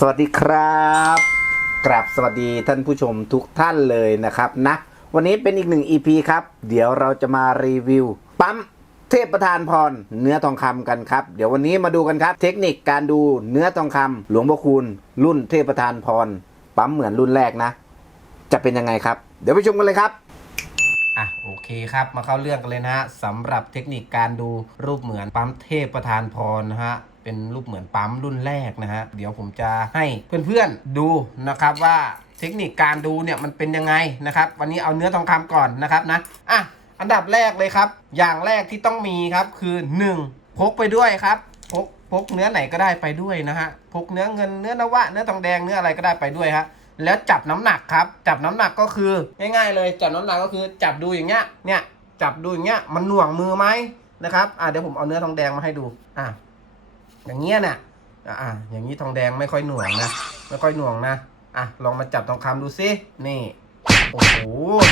สวัสดีครับกราบสวัสดีท่านผู้ชมทุกท่านเลยนะครับนะ วันนี้เป็นอีกหนึ่ง EP ครับ เดี๋ยวเราจะมารีวิว ปั๊มเทพประธานพรเนื้อทองคำกันครับ เดี๋ยววันนี้มาดูกันครับ เทคนิคการดูเนื้อทองคำหลวงพ่อคูณรุ่นเทพประธานพรปั๊มเหมือนรุ่นแรกนะ จะเป็นยังไงครับ เดี๋ยวไปชมกันเลยครับอะโอเคครับมาเข้าเรื่องกันเลยนะฮะสำหรับเทคนิคการดูรูปเหมือนปั๊มเทพประธานพรนะฮะ เป็นรูปเหมือนปั๊มรุ่นแรกนะฮะ เดี๋ยวผมจะให้เพื่อนๆดูนะครับว่าเทคนิคการดูเนี่ยมันเป็นยังไงนะครับ วันนี้เอาเนื้อทองคำก่อนนะครับนะอะอันดับแรกเลยครับ อย่างแรกที่ต้องมีครับคือ 1 พกไปด้วยครับพกพกเนื้อไหนก็ได้ไปด้วยนะฮะพกเนื้อเงินเนื้อนวะเนื้อทองแดงเนื้ออะไรก็ได้ไปด้วยฮะแล้วจับน้ำหนักครับ จับน้ำหนักก็คือง่ายๆเลยจับน้ำหนักก็คือจับดูอย่างเงี้ยเนี่ยจับดูอย่างเงี้ยมันหน่วงมือไหมนะครับอ่าเดี๋ยวผมเอาเนื้อทองแดงมาให้ดูอะ อย่างเงี้ยน่ะอะอย่างนี้ทองแดงไม่ค่อยหน่วงนะไม่ค่อยหน่วงนะอะลองมาจับทองคำดูซินี่โอ้โห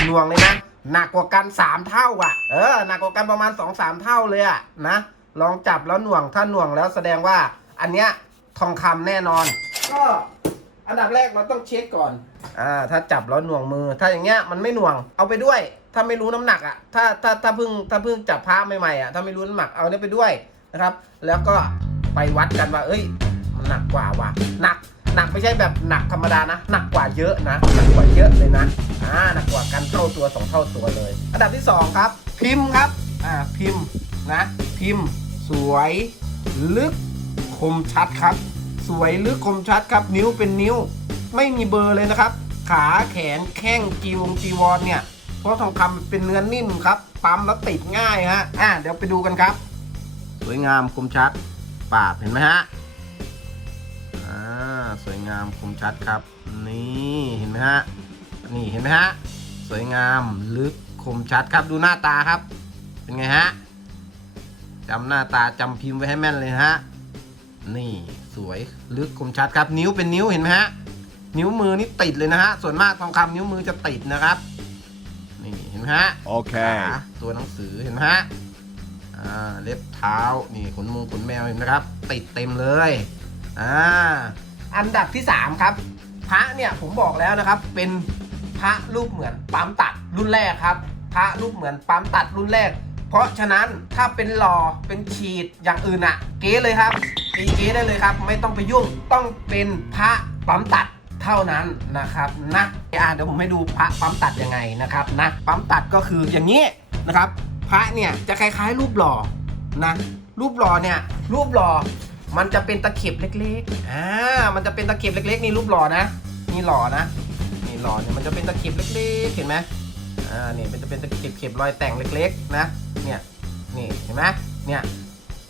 หน่วงเลยนะหนักกว่ากันสามเท่าอะเออหนักกว่ากันประมาณสองสามเท่าเลยอะนะลองจับแล้วหน่วงถ้าหน่วงแล้วแสดงว่าอันเนี้ยทองคำแน่นอน ก็อันดับแรกเราต้องเช็คก่อนอ่าถ้าจับแล้วหน่วงมือ ถ้าอย่างเงี้ยมันไม่หน่วงเอาไปด้วย ถ้าไม่รู้น้ำหนักอะถ้าถ้าถ้าเพิ่งถ้าเพิ่งจับพระใหม่ๆอะถ้าไม่รู้น้ำหนักเอาเนี่ยไปด้วยนะครับ แล้วก็ ไปวัดกันว่า เอ้ยมันหนักกว่าว่ะหนักหนักไม่ใช่แบบหนักธรรมดานะ หนักกว่าเยอะนะหนักกว่าเยอะเลยนะอ่าหนักกว่ากันเท่าตัวสองเท่าตัวเลย อันดับที่สองครับ พิมพ์ครับอ่าพิมพ์นะ พิมพ์ สวย ลึกคมชัดครับ สวยลึกคมชัดครับ นิ้วเป็นนิ้ว ไม่มีเบอร์เลยนะครับ ขาแขนแข้งจีวงจีวรเนี่ยเพราะทองคำเป็นเนื้อนิ่มครับปั๊มแล้วติดง่ายฮะอะเดี๋ยวไปดูกันครับ สวยงามคมชัด ปาดเห็นไหมฮะอ่าสวยงามคมชัดครับ นี่เห็นไหมฮะนี่เห็นไหมฮะสวยงามลึกคมชัดครับดูหน้าตาครับ เป็นไงฮะจำหน้าตาจำพิมพ์ไว้ให้แม่นเลยฮะนี่สวยลึกคมชัดครับ นิ้วเป็นนิ้วเห็นไหมฮะนิ้วมือนี่ติดเลยนะฮะส่วนมากทองคำนิ้วมือจะติดนะครับนี่เห็นไหมฮะ Okay. ขาตัวหนังสือเห็นไหมฮะ อ่าเล็บเท้านี่ขนมุงขนแมวเห็นไหมครับ ติดเต็มเลยอ่าอันดับที่ 3 ครับ พระเนี่ยผมบอกแล้วนะครับ เป็นพระรูปเหมือนปั๊มตัดรุ่นแรกครับ พระรูปเหมือนปั๊มตัดรุ่นแรก เพราะฉะนั้นถ้าเป็นหล่อเป็นฉีดอย่างอื่นอะเก๊เลยครับตีเก๊ได้เลยครับ ไม่ต้องไปยุ่งต้องเป็นพระปั๊มตัดเท่านั้นนะครับนะอ่าเดี๋ยวผมให้ดูพระปั๊มตัดยังไงนะครับนะปั๊มตัดก็คืออย่างนี้นะครับ พระเนี่ยจะคล้ายๆ รูปหล่อนะรูปหล่อเนี่ยรูปหล่อมันจะเป็นตะเข็บเล็กๆอ่ามันจะเป็นตะเข็บเล็ก ๆ นี่รูปหล่อนะนี่หล่อนะนี่หล่อเนี่ยมันจะเป็นตะเข็บเล็กๆเห็นไหมอ่านี่มันจะเป็นตะเข็บเข็บรอยแต่งเล็กๆนะเนี่ยนี่เห็นไหมเนี่ย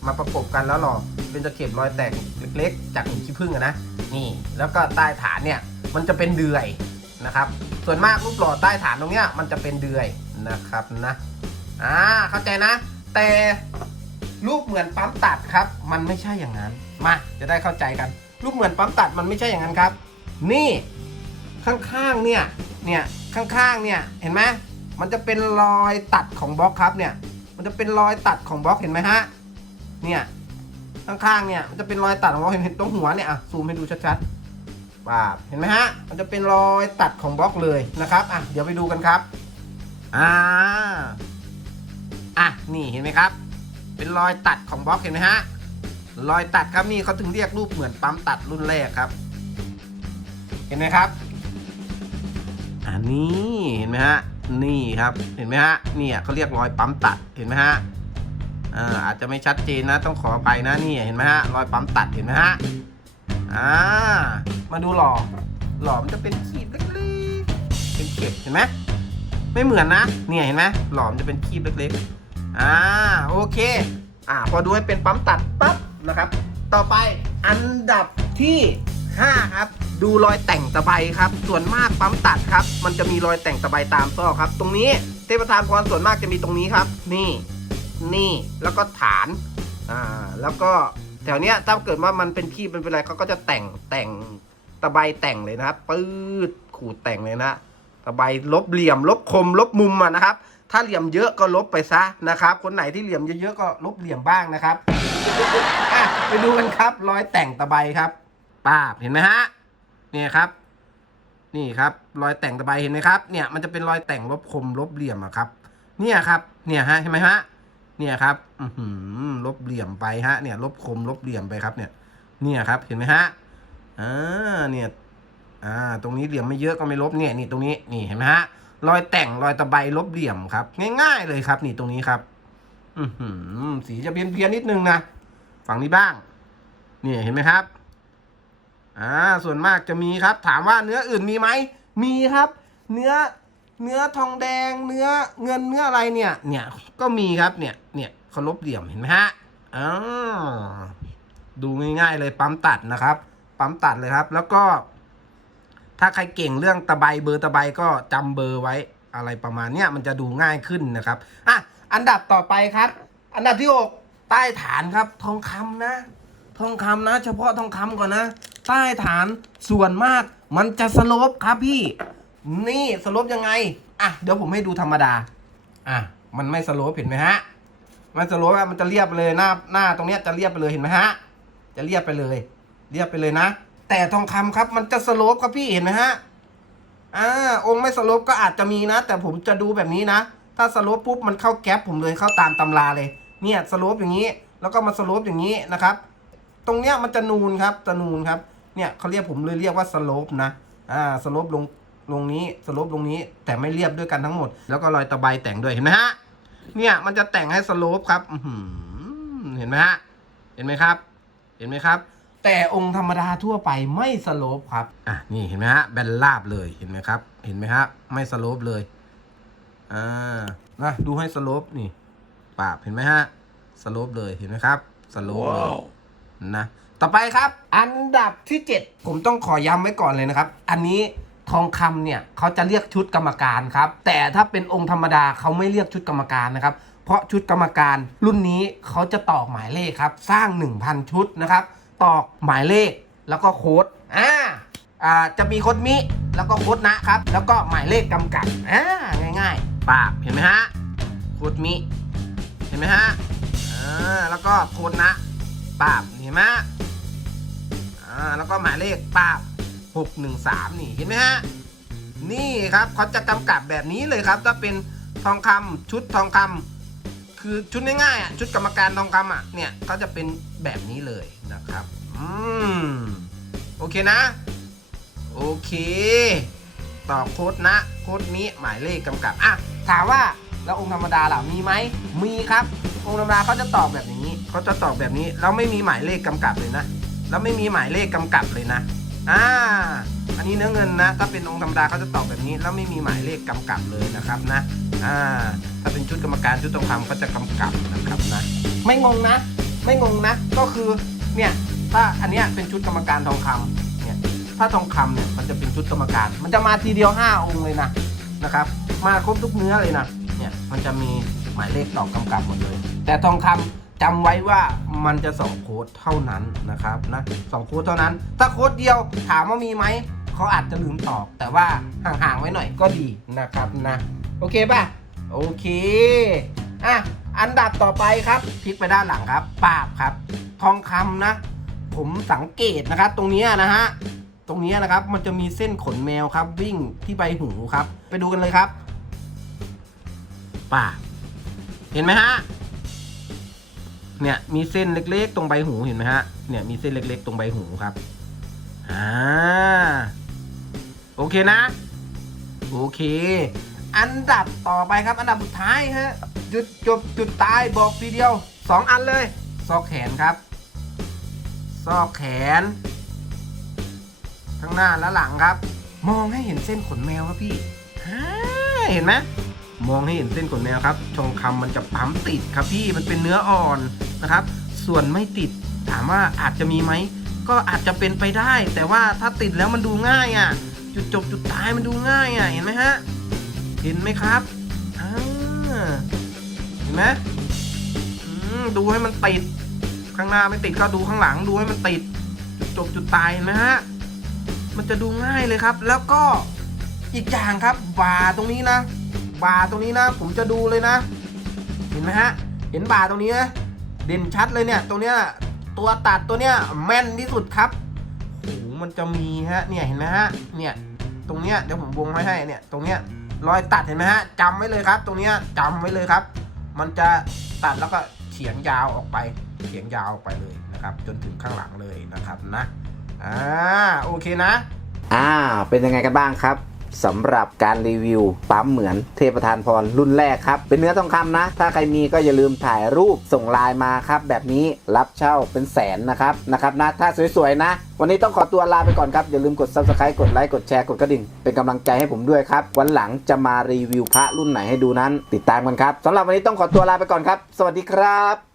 มาประกบกันแล้วหล่อเป็นตะเข็บรอยแต่งเล็ก ๆ จากหินขี้ผึ้งอะนะนี่แล้วก็ใต้ฐานเนี่ยมันจะเป็นเดือยนะครับ ส่วนมากรูปหล่อใต้ฐานตรงเนี้ยมันจะเป็นเดือยนะครับนะ อ่าเข้าใจนะ แต่รูปเหมือนปั๊มตัดครับ มันไม่ใช่อย่างนั้น มาจะได้เข้าใจกัน รูปเหมือนปั๊มตัดมันไม่ใช่อย่างนั้นครับ นี่ข้างๆเนี่ยเนี่ยข้างๆเนี่ยเห็นไหมมันจะเป็นรอยตัดของบล็อกครับเนี่ยมันจะเป็นรอยตัดของบล็อกเห็นไหมฮะเนี่ยข้างๆเนี่ยมันจะเป็นรอยตัดของบล็อกเห็นเห็นตรงหัวเนี่ยอะซูมให้ดูชัดๆป้าเห็นไหมฮะมันจะเป็นรอยตัดของบล็อกเลยนะครับอะเดี๋ยวไปดูกันครับอ่า อะนี่เห็นไหมครับ เป็นรอยตัดของบล็อกเห็นไหมฮะรอยตัดครับนี่เขาถึงเรียกรูปเหมือนปั๊มตัดรุ่นแรกครับ เห็นไหมครับอันนี้เห็นไหมฮะนี่ครับเห็นไหมฮะเนี่ยเขาเรียกรอยปั๊มตัดเห็นไหมฮะอ่าอาจจะไม่ชัดเจนนะต้องขออภัยนะนี่เห็นไหมฮะรอยปั๊มตัดเห็นไหมฮะอ่ามาดูหล่อหล่อมันจะเป็นขีดเล็กๆเป็นเข็บเห็นไหมไม่เหมือนนะเนี่ยเห็นไหมหลอมจะเป็นคีบเล็กๆ อ่าโอเคอ่าพอดูให้เป็นปั๊มตัดปั๊บนะครับ ต่อไปอันดับที่5ครับดูรอยแต่งตะไบครับ ส่วนมากปั๊มตัดครับ มันจะมีรอยแต่งตะไบตามซอกครับ ตรงนี้เทพทานพรส่วนมากจะมีตรงนี้ครับ นี่นี่แล้วก็ฐานอ่าแล้วก็แถวเนี้ยถ้าเกิดว่ามันเป็นคีบเป็นอะไรเขาก็จะแต่งแต่งตะไบแต่งเลยนะครับปื๊ดขูดแต่งเลยนะตะไบลบเหลี่ยม ลบคมลบมุมอะนะครับ ถ้าเหลี่ยมเยอะก็ลบไปซะนะครับ คนไหนที่เหลี่ยมเยอะๆก็ลบเหลี่ยมบ้างนะครับไปดูกันครับ รอยแต่งตะไบครับป้าบเห็นไหมฮะเนี่ยครับ นี่ครับ รอยแต่งตะไบเห็นไหมครับ เนี่ยมันจะเป็นรอยแต่งลบคมลบเหลี่ยมอะครับ เนี่ยครับ เนี่ยฮะเห็นไหมฮะเนี่ยครับอืลบเหลี่ยมไปฮะ เนี่ยลบคมลบเหลี่ยมไปครับ เนี่ย เนี่ยครับ เห็นไหมฮะอ่าเนี่ย อ่า ตรงนี้เหลี่ยมไม่เยอะก็ไม่ลบเนี่ย นี่ตรงนี้ นี่เห็นไหมฮะ รอยแต่งรอยตะไบลบเหลี่ยมครับ ง่ายๆเลยครับ นี่ตรงนี้ครับ อืสีจะเพี้ยนเพียนๆนิดนึงนะฝั่งนี้บ้างเนี่ยเห็นไหมครับ อ่า ส่วนมากจะมีครับ ถามว่าเนื้ออื่นมีไหมมีครับ เนื้อเนื้อทองแดง เนื้อเงินเนื้ออะไรเนี่ย เนี่ยก็มีครับเนี่ย เนี่ยเขาลบเหลี่ยมเห็นไหมฮะอ่าดูง่ายๆเลยปั๊มตัดนะครับ ปั๊มตัดเลยครับ แล้วก็ ถ้าใครเก่งเรื่องตะไบเบอร์ตะไบก็จำเบอร์ไว้อะไรประมาณเนี้ยมันจะดูง่ายขึ้นนะครับอะอันดับต่อไปครับ อันดับที่หกใต้ฐานครับทองคำนะ ทองคำนะ เฉพาะทองคำก่อนนะ ใต้ฐานส่วนมากมันจะสลปครับพี่ นี่สลปยังไงอะเดี๋ยวผมให้ดูธรรมดาอะมันไม่สลปเห็นไหมฮะมันสลปอะมันจะเรียบเลยหน้าหน้าตรงเนี้ยจะเรียบไปเลยเห็นไหมฮะ จะเรียบไปเลย เรียบไปเลยนะ แต่ทองคำครับมันจะสโลปครับพี่เห็นไหมฮะอ่าองค์ไม่สโลปก็อาจจะมีนะ แต่ผมจะดูแบบนี้นะ ถ้าสโลปปุ๊บมันเข้าแก๊ปผมเลยเข้าตามตำราเลย เนี่ยสโลปอย่างนี้ แล้วก็มาสโลปอย่างนี้นะครับ ตรงเนี้ยมันจะนูนครับจะนูนครับเนี่ยเขาเรียกผมเลยเรียกว่าสโลปนะอ่าสโลปลงลงนี้สโลปลงนี้แต่ไม่เรียบด้วยกันทั้งหมด แล้วก็รอยตะไบแต่งด้วยเห็นไหมฮะเนี่ยมันจะแต่งให้สโลปครับอืเห็นไหมฮะเห็นไหมครับ เห็นไหมครับ แต่องค์ธรรมดาทั่วไปไม่สโลปครับ อะนี่เห็นไหมฮะแบนราบเลยเห็นไหมครับ เห็นไหมฮะไม่สโลปเลย อ่านะดูให้สโลปนี่ปาบเห็นไหมฮะสโลปเลยเห็นไหมครับสโลปเลยนะต่อไปครับ อันดับที่ 7 ผมต้องขอย้ำไว้ก่อนเลยนะครับ อันนี้ทองคำเนี่ยเขาจะเรียกชุดกรรมการครับ แต่ถ้าเป็นองค์ธรรมดาเขาไม่เรียกชุดกรรมการนะครับ เพราะชุดกรรมการรุ่นนี้เขาจะตอกหมายเลขครับ สร้าง 1,000 ชุดนะครับ ตอกหมายเลขแล้วก็โค้ดอ่าอ่าจะมีโค้ดมิแล้วก็โค้ดนะครับ แล้วก็หมายเลขกำกับอ่าง่ายๆปาบเห็นไหมฮะโค้ดมิเห็นไหมฮะอ่าแล้วก็โค้ดนะปาบเห็นไหมฮะอ่าแล้วก็หมายเลขปาบ613 นี่เห็นไหมฮะนี่ครับเขาจะกำกับแบบนี้เลยครับถ้าเป็นทองคำชุดทองคำคือชุดง่ายๆอะชุดกรรมการทองคำอะเนี่ยเขาจะเป็นแบบนี้เลย ครับ อืม โอเคนะ โอเค ต่อโค้ดนะ โค้ดนี้หมายเลขกำกับ อะ ถามว่าแล้วองค์ธรรมดาล่ะมีไหม มีครับ องค์ธรรมดาเขาจะตอบแบบนี้เขาจะตอบแบบนี้แล้วไม่มีหมายเลขกำกับเลยนะแล้วไม่มีหมายเลขกำกับเลยนะอ่าอันนี้เนื้อเงินนะถ้าเป็นองค์ธรรมดาเขาจะตอบแบบนี้ แล้วไม่มีหมายเลขกำกับเลยนะครับนะอ่าถ้าเป็นชุดกรรมการชุดทองคำเขาจะกำกับนะครับนะไม่งงนะ ไม่งงนะ ก็คือ เนี่ยถ้าอันเนี้ยเป็นชุดกรรมการทองคำเนี่ยถ้าทองคำเนี่ยมันจะเป็นชุดกรรมการ มันจะมาทีเดียว 5 องค์เลยนะนะครับมาครบทุกเนื้อเลยนะเนี่ยมันจะมีหมายเลขตอกกำกับหมดเลย แต่ทองคำจำไว้ว่ามันจะสองโค้ดเท่านั้นนะครับนะสองโค้ดเท่านั้น ถ้าโค้ดเดียวถามว่ามีไหมเขาอาจจะลืมตอบ แต่ว่าห่างๆไว้หน่อยก็ดีนะครับนะโอเคป่ะโอเคอะอันดับต่อไปครับพลิกไปด้านหลังครับปาบครับ ทองคำนะ ผมสังเกตนะครับ ตรงนี้นะฮะตรงนี้นะครับมันจะมีเส้นขนแมวครับ วิ่งที่ใบหูครับ ไปดูกันเลยครับป่าเห็นไหมฮะเนี่ยมีเส้นเล็กๆ ตรงใบหูเห็นไหมฮะเนี่ยมีเส้นเล็กๆ ตรงใบหูครับอ่าโอเคนะ โอเค อันดับต่อไปครับ อันดับสุดท้ายฮะจุดจบจุดตายบอกทีเดียวสองอันเลยซอกแขนครับ ซอกแขน ทั้งหน้าและหลังครับ มองให้เห็นเส้นขนแมวครับพี่เห็นไหมมองให้เห็นเส้นขนแมวครับทองคำมันจะปั๊มติดครับพี่มันเป็นเนื้ออ่อนนะครับ ส่วนไม่ติดถามว่าอาจจะมีไหมก็อาจจะเป็นไปได้ แต่ว่าถ้าติดแล้วมันดูง่ายอะ จุดจบจุดตายมันดูง่ายอะเห็นไหมฮะเห็นไหมครับอ่าเห็นไหมดูให้มันติด ข้างหน้าไม่ติดก็ดูข้างหลังดูให้มันติด จุดจบจุดตายนไหมฮะมันจะดูง่ายเลยครับ แล้วก็อีกอย่างครับบาตรงนี้นะ บาตรงนี้นะ ผมจะดูเลยนะ เห็นไหมฮะ เห็นบาตรงนี้นะเด่นชัดเลยเนี่ย ตรงเนี้ยตัวตัดตัวเนี้ยแม่นที่สุดครับโอ้โหมันจะมีฮะเนี่ยเห็นไหมฮะเนี่ยตรงเนี้ยเดี๋ยวผมวงไว้ให้เนี่ยตรงเนี้ยรอยตัดเห็นไหมฮะจำไว้เลยครับ ตรงเนี้ยจำไว้เลยครับ มันจะตัดแล้วก็เฉียงยาวออกไป เฉียงยาวไปเลยนะครับ จนถึงข้างหลังเลยนะครับนะอ่าโอเคนะ อ่า เป็นยังไงกันบ้างครับสำหรับการรีวิวปั๊มเหมือนเทพทานพรรุ่นแรกครับ เป็นเนื้อทองคำนะ ถ้าใครมีก็อย่าลืมถ่ายรูปส่งไลน์มาครับ แบบนี้รับเช่าเป็นแสนนะครับนะครับนะ ถ้าสวยๆนะ วันนี้ต้องขอตัวลาไปก่อนครับ อย่าลืมกด subscribe กดไลค์กดแชร์กดกระดิ่ง เป็นกำลังใจให้ผมด้วยครับ วันหลังจะมารีวิวพระรุ่นไหนให้ดูนั้น ติดตามกันครับสำหรับวันนี้ต้องขอตัวลาไปก่อนครับ สวัสดีครับ